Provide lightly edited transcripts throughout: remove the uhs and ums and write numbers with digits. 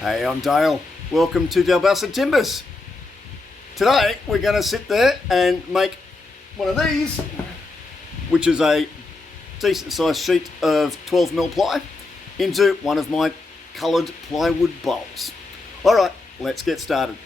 Hey, I'm Dale. Welcome to Dalbassett Timbers. Today we're going to sit there and make one of these, which is a decent sized sheet of 12mm ply, into one of my coloured plywood bowls. Alright, let's get started.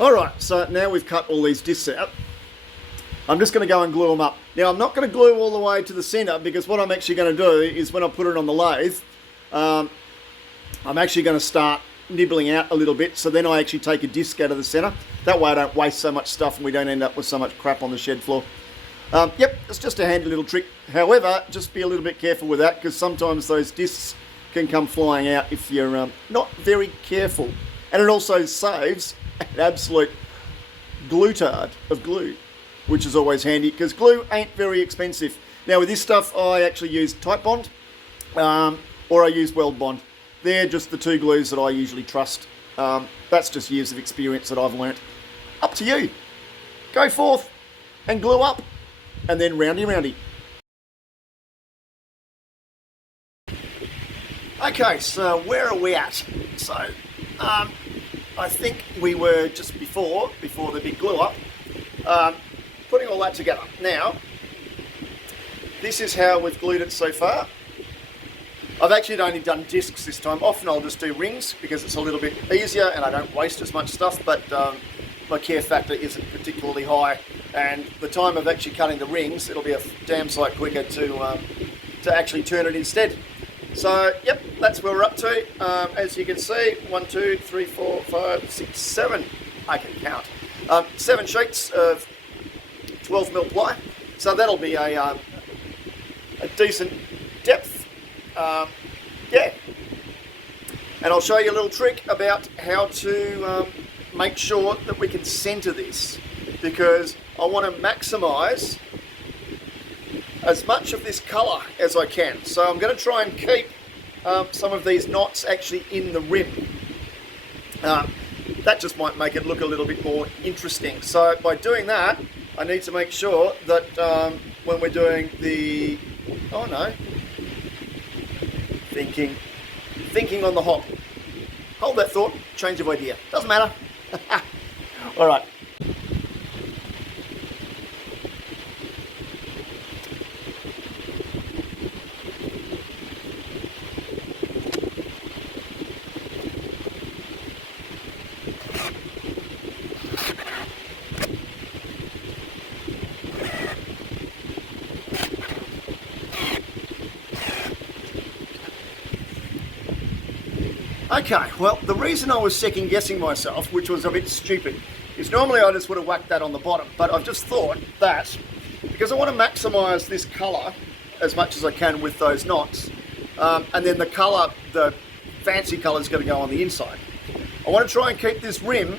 Alright, so now we've cut all these discs out. I'm just going to go and glue them up. Now I'm not going to glue all the way to the centre, because what I'm actually going to do is when I put it on the lathe, I'm actually going to start nibbling out a little bit, so then I actually take a disc out of the centre. That way I don't waste so much stuff and we don't end up with so much crap on the shed floor. Yep, it's just a handy little trick. However, just be a little bit careful with that, because sometimes those discs can come flying out if you're not very careful. And it also saves an absolute glutard of glue, which is always handy, because glue ain't very expensive. Now with this stuff I actually use Titebond or I use Weld Bond. They're just the two glues that I usually trust. That's just years of experience that I've learnt. Up to you. Go forth and glue up, and then roundy roundy. Okay, so where are we at? So I think we were just before the big glue up, putting all that together. Now, this is how we've glued it so far. I've actually only done discs this time. Often I'll just do rings because it's a little bit easier and I don't waste as much stuff, but my care factor isn't particularly high, and the time of actually cutting the rings, it'll be a damn sight quicker to actually turn it instead. So, yep, that's where we're up to. As you can see, 1, 2, 3, 4, 5, 6, 7, I can count. 7 sheets of 12mm ply. So that'll be a decent depth. Yeah. And I'll show you a little trick about how to make sure that we can centre this, because I want to maximise as much of this colour as I can. So I'm going to try and keep some of these knots actually in the rim. That just might make it look a little bit more interesting. So by doing that, I need to make sure that when we're doing the, oh no, thinking on the hop. Hold that thought, change of idea. Doesn't matter. All right. Okay, well, the reason I was second guessing myself, which was a bit stupid, is normally I just would have whacked that on the bottom, but I've just thought that because I want to maximise this colour as much as I can with those knots, and then the colour, the fancy colour is going to go on the inside. I want to try and keep this rim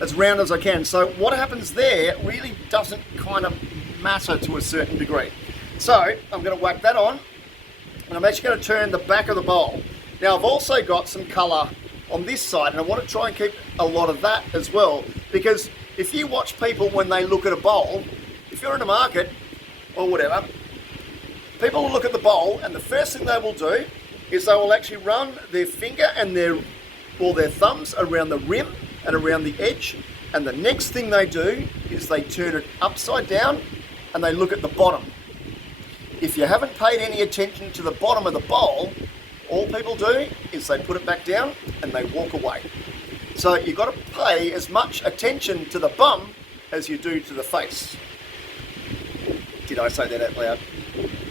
as round as I can. So what happens there really doesn't kind of matter to a certain degree. So I'm going to whack that on, and I'm actually going to turn the back of the bowl. Now I've also got some colour on this side, and I want to try and keep a lot of that as well, because if you watch people when they look at a bowl, if you're in a market or whatever, people will look at the bowl, and the first thing they will do is they will actually run their finger and their thumbs around the rim and around the edge, and the next thing they do is they turn it upside down and they look at the bottom. If you haven't paid any attention to the bottom of the bowl, all people do is they put it back down and they walk away. So you've got to pay as much attention to the bum as you do to the face. Did I say that out loud?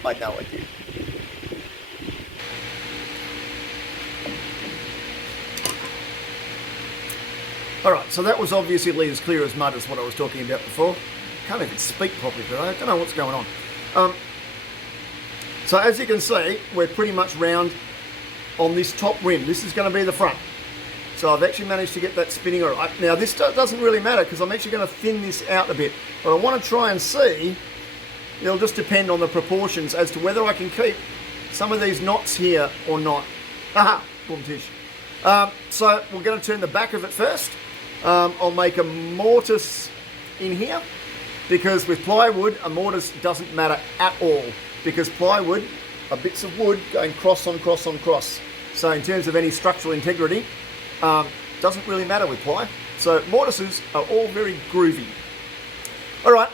I know I did. Alright, so that was obviously as clear as mud as what I was talking about before. Can't even speak properly today, I don't know what's going on. So as you can see, we're pretty much round on this top rim. This is going to be the front. So I've actually managed to get that spinning alright. Now this doesn't really matter because I'm actually going to thin this out a bit. But I want to try and see, it'll just depend on the proportions as to whether I can keep some of these knots here or not. Haha, boom tish. So we're going to turn the back of it first. I'll make a mortise in here, because with plywood a mortise doesn't matter at all, because plywood are bits of wood going cross on cross on cross. So in terms of any structural integrity, doesn't really matter with ply. So mortises are all very groovy. Alright,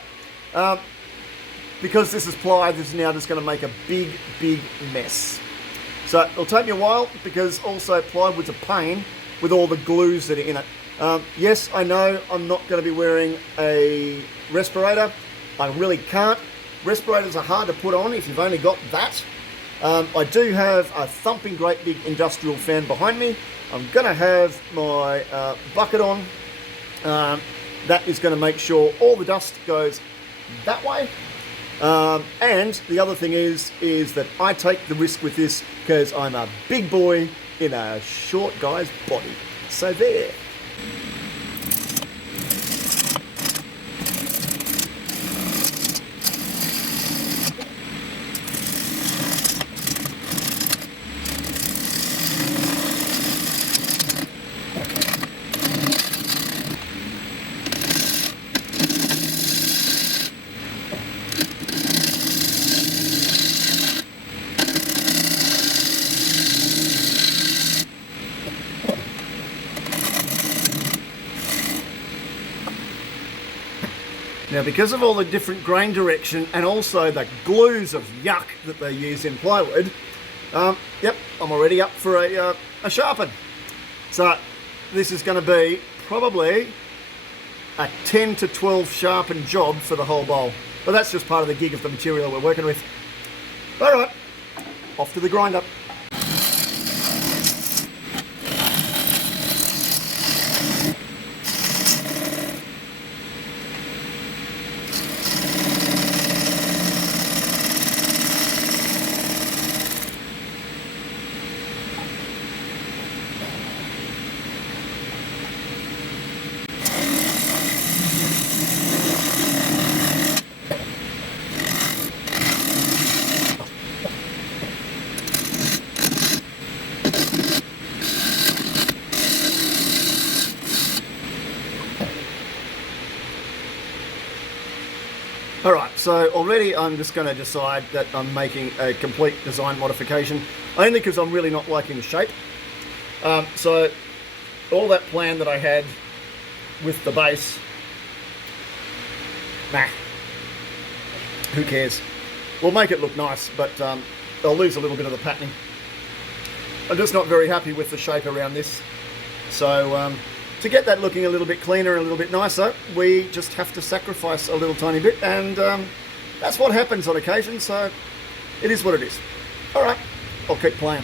because this is ply, this is now just going to make a big mess. So it'll take me a while, because also plywood's a pain with all the glues that are in it. Yes, I know I'm not going to be wearing a respirator. I really can't. Respirators are hard to put on if you've only got that. I do have a thumping great big industrial fan behind me. I'm going to have my bucket on. That is going to make sure all the dust goes that way. And the other thing is that I take the risk with this because I'm a big boy in a short guy's body. So there. Now, because of all the different grain direction and also the glues of yuck that they use in plywood, yep, I'm already up for a sharpen. So this is going to be probably a 10 to 12 sharpen job for the whole bowl. But that's just part of the gig of the material we're working with. Alright, off to the grinder. Alright, so already I'm just going to decide that I'm making a complete design modification, only because I'm really not liking the shape. So all that plan that I had with the base, nah, who cares? We'll make it look nice, but I'll lose a little bit of the patterning. I'm just not very happy with the shape around this. So to get that looking a little bit cleaner and a little bit nicer, we just have to sacrifice a little tiny bit, and that's what happens on occasion, so it is what it is. Alright, I'll keep playing.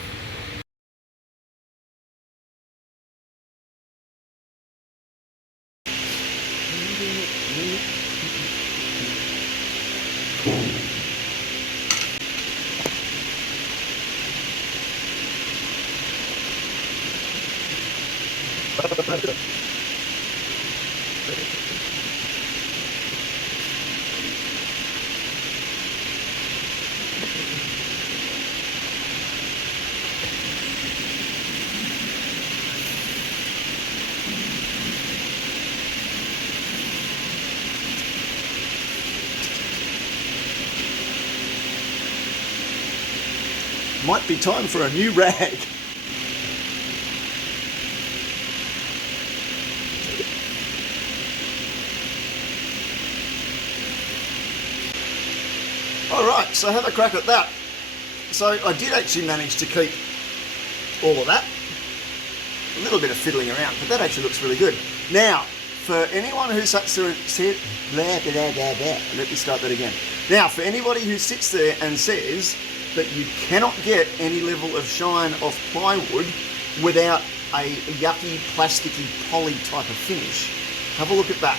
Might be time for a new rag. Alright, so have a crack at that. So I did actually manage to keep all of that. A little bit of fiddling around, but that actually looks really good. Now, for anyone who sits there and says, let me start that again. Now, for anybody who sits there and says that you cannot get any level of shine off plywood without a yucky, plasticky, poly type of finish, have a look at that.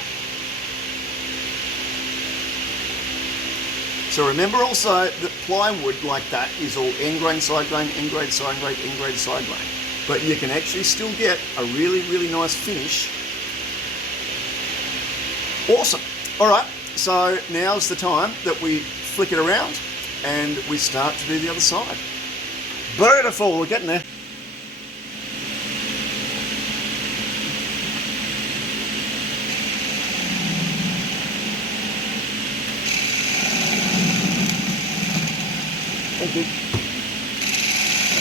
So remember also that plywood like that is all end grain, side grain, end grain, side grain, end grain, side grain. But you can actually still get a really, really nice finish. Awesome. All right, so now's the time that we flick it around and we start to do the other side. Beautiful, we're getting there. Thank you.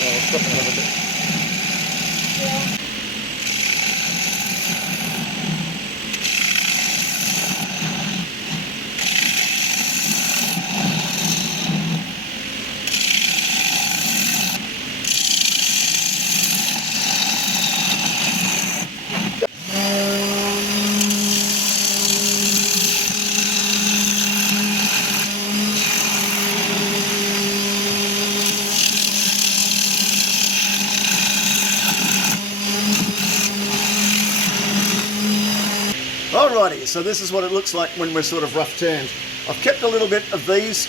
I'll stop and have a bit. Yeah. Alrighty, so this is what it looks like when we're sort of rough turned. I've kept a little bit of these,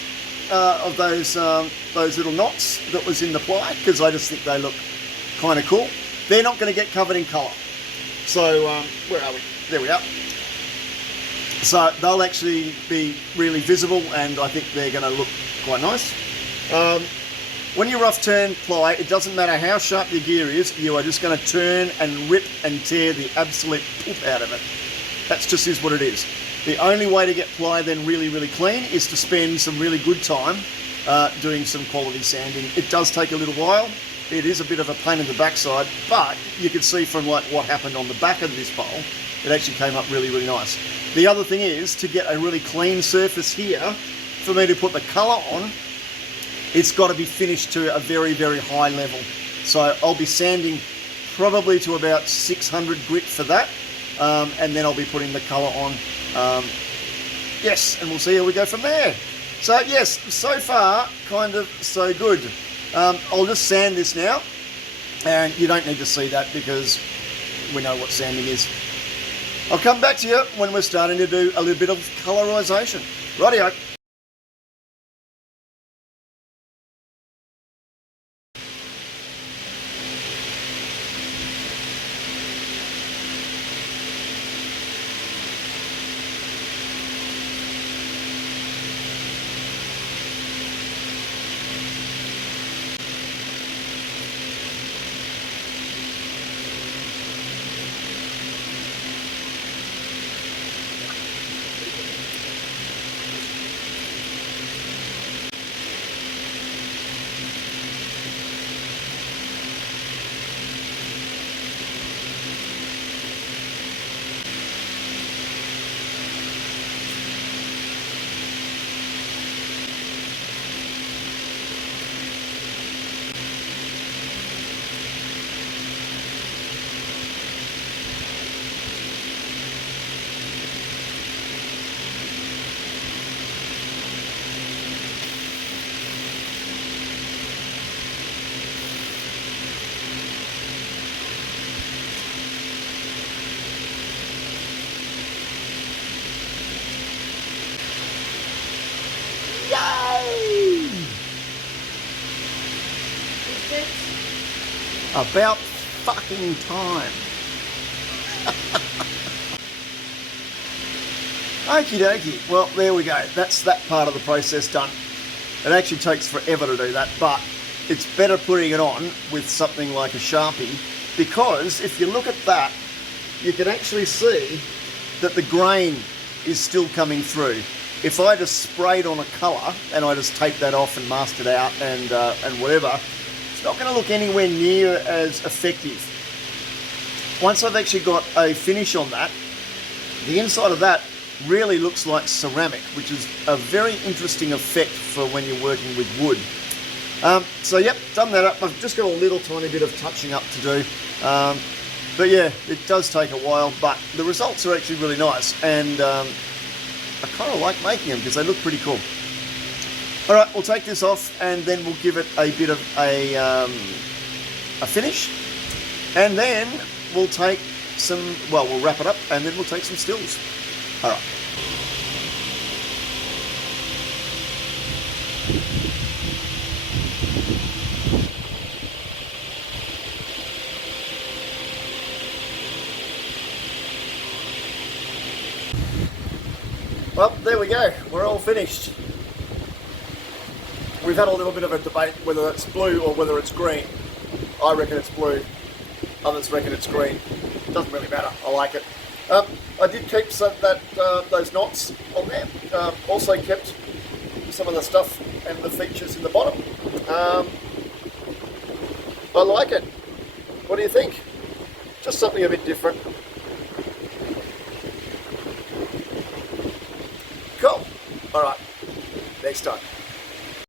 those little knots that was in the ply because I just think they look kind of cool. They're not going to get covered in colour. So where are we? There we are. So they'll actually be really visible, and I think they're going to look quite nice. When you rough turn ply, it doesn't matter how sharp your gear is, you are just going to turn and rip and tear the absolute poop out of it. That's just is what it is. The only way to get ply then really, really clean is to spend some really good time doing some quality sanding. It does take a little while. It is a bit of a pain in the backside, but you can see from like what happened on the back of this bowl, it actually came up really, really nice. The other thing is to get a really clean surface here, for me to put the colour on, it's got to be finished to a very, very high level. So I'll be sanding probably to about 600 grit for that. And then I'll be putting the colour on. Yes, and we'll see how we go from there. So yes, so far, kind of so good. I'll just sand this now, and you don't need to see that because we know what sanding is. I'll come back to you when we're starting to do a little bit of colorization. Rightio. About fucking time. Okie dokie. Well, there we go. That's that part of the process done. It actually takes forever to do that, but it's better putting it on with something like a Sharpie, because if you look at that, you can actually see that the grain is still coming through. If I just sprayed on a colour and I just take that off and masked it out and whatever, it's not going to look anywhere near as effective. Once I've actually got a finish on that, the inside of that really looks like ceramic, which is a very interesting effect for when you're working with wood. So yep, done that up. I've just got a little tiny bit of touching up to do. But yeah, it does take a while, but the results are actually really nice, and I kind of like making them because they look pretty cool. All right, we'll take this off and then we'll give it a bit of a finish, and then we'll take some, well, we'll wrap it up and then we'll take some stills. All right. Well, there we go. We're all finished. We've had a little bit of a debate whether it's blue or whether it's green. I reckon it's blue. Others reckon it's green. Doesn't really matter. I like it. I did keep those knots on there. Also kept some of the stuff and the features in the bottom. I like it. What do you think? Just something a bit different. Cool. All right. Next time.